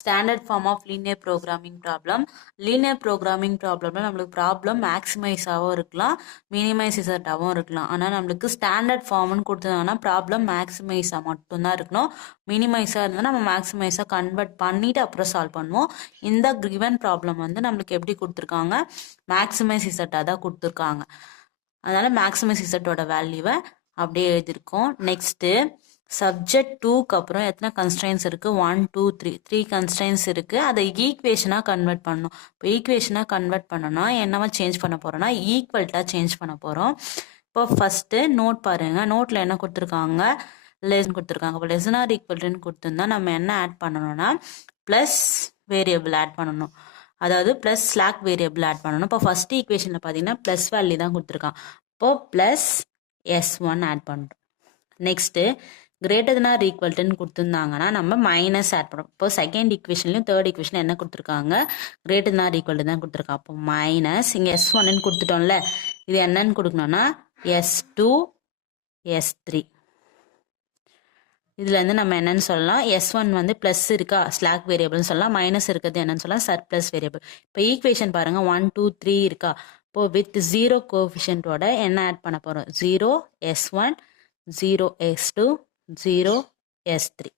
Standard form of linear programming problem. Linear programming ப்ராப்ளம்ல நம்மளுக்கு problem மேக்ஸிமைஸாகவும் இருக்கலாம், மினிமைசேட்டாகவும் இருக்கலாம். ஆனால் நம்மளுக்கு ஸ்டாண்டர்ட் ஃபார்ம்னு கொடுத்ததுனா ப்ராப்ளம் மேக்ஸிமைஸாக மட்டும்தான் இருக்கணும். மினிமைஸாக இருந்தால் நம்ம மேக்ஸிமைஸாக கன்வெர்ட் பண்ணிவிட்டு அப்புறம் சால்வ் பண்ணுவோம். இந்த கிவன் ப்ராப்ளம் வந்து நம்மளுக்கு எப்படி கொடுத்துருக்காங்க, மேக்ஸிமைஸ் இசட்டாக தான் கொடுத்துருக்காங்க. அதனால் மேக்ஸிமைஸ் இசட்டோட வேல்யூவை அப்படியே எழுதியிருக்கோம். நெக்ஸ்ட்டு சப்ஜெக்ட் 2க்கு அப்புறம் எத்தனை கன்ஸ்ட்ரைன்ஸ் இருக்குது, 1 2 3 கன்ஸ்ட்ரைன்ஸ் இருக்குது. அதை ஈக்குவேஷனாக கன்வெர்ட் பண்ணணும். இப்போ ஈக்குவேஷனாக கன்வெர்ட் பண்ணோன்னா என்னவா சேஞ்ச் பண்ண போகிறோன்னா ஈக்குவல்ட்டாக சேஞ்ச் பண்ண போகிறோம். இப்போ ஃபஸ்ட்டு நோட் பாருங்கள், நோட்டில் என்ன கொடுத்துருக்காங்க, லெஸ் கொடுத்துருக்காங்க. இப்போ லெஸ் ஆர் ஈக்குவல்ட்டுன்னு கொடுத்துருந்தா நம்ம என்ன ஆட் பண்ணணும்னா ப்ளஸ் வேரியபிள் ஆட் பண்ணணும், அதாவது ப்ளஸ் ஸ்லாக் வேரியபிள் ஆட் பண்ணணும். இப்போ ஃபஸ்ட் ஈக்குவேஷனில் பார்த்தீங்கன்னா ப்ளஸ் வேல்யூ தான் கொடுத்துருக்கான். இப்போது ப்ளஸ் S1 ஆட் பண்ணுறோம். நெக்ஸ்ட்டு கிரேட்டர் தென் ஆர் ஈக்குவல்ட்டுன்னு கொடுத்துருந்தாங்கன்னா நம்ம மைனஸ் ஆட் பண்ணுறோம். இப்போ செகண்ட் ஈக்குவேஷன்லையும் தேர்ட் ஈக்குவேஷன் என்ன கொடுத்துருக்காங்க, கிரேட்டர் தென் ஆர் ஈக்குவல் தான் கொடுத்துருக்காங்க. அப்போ மைனஸ் இங்கே S1ன்னு கொடுத்துட்டோம்ல, இது என்னன்னு கொடுக்கணும்னா S2 S3. இதுலேருந்து நம்ம என்னன்னு சொல்லலாம், S1 வந்து ப்ளஸ் இருக்கா ஸ்லாக் வேரியபிள்னு சொல்லலாம், மைனஸ் இருக்கிறது என்னன்னு சொல்லலாம் சர்ப்ளஸ் வேரியபிள். இப்போ ஈக்குவேஷன் பாருங்கள் 1 2 3 இருக்கா. இப்போது வித் 0 கோஎஃபிஷியன்ட்டோட என்ன ஆட் பண்ண போகிறோம், 0 S1 0 S2 0 S3.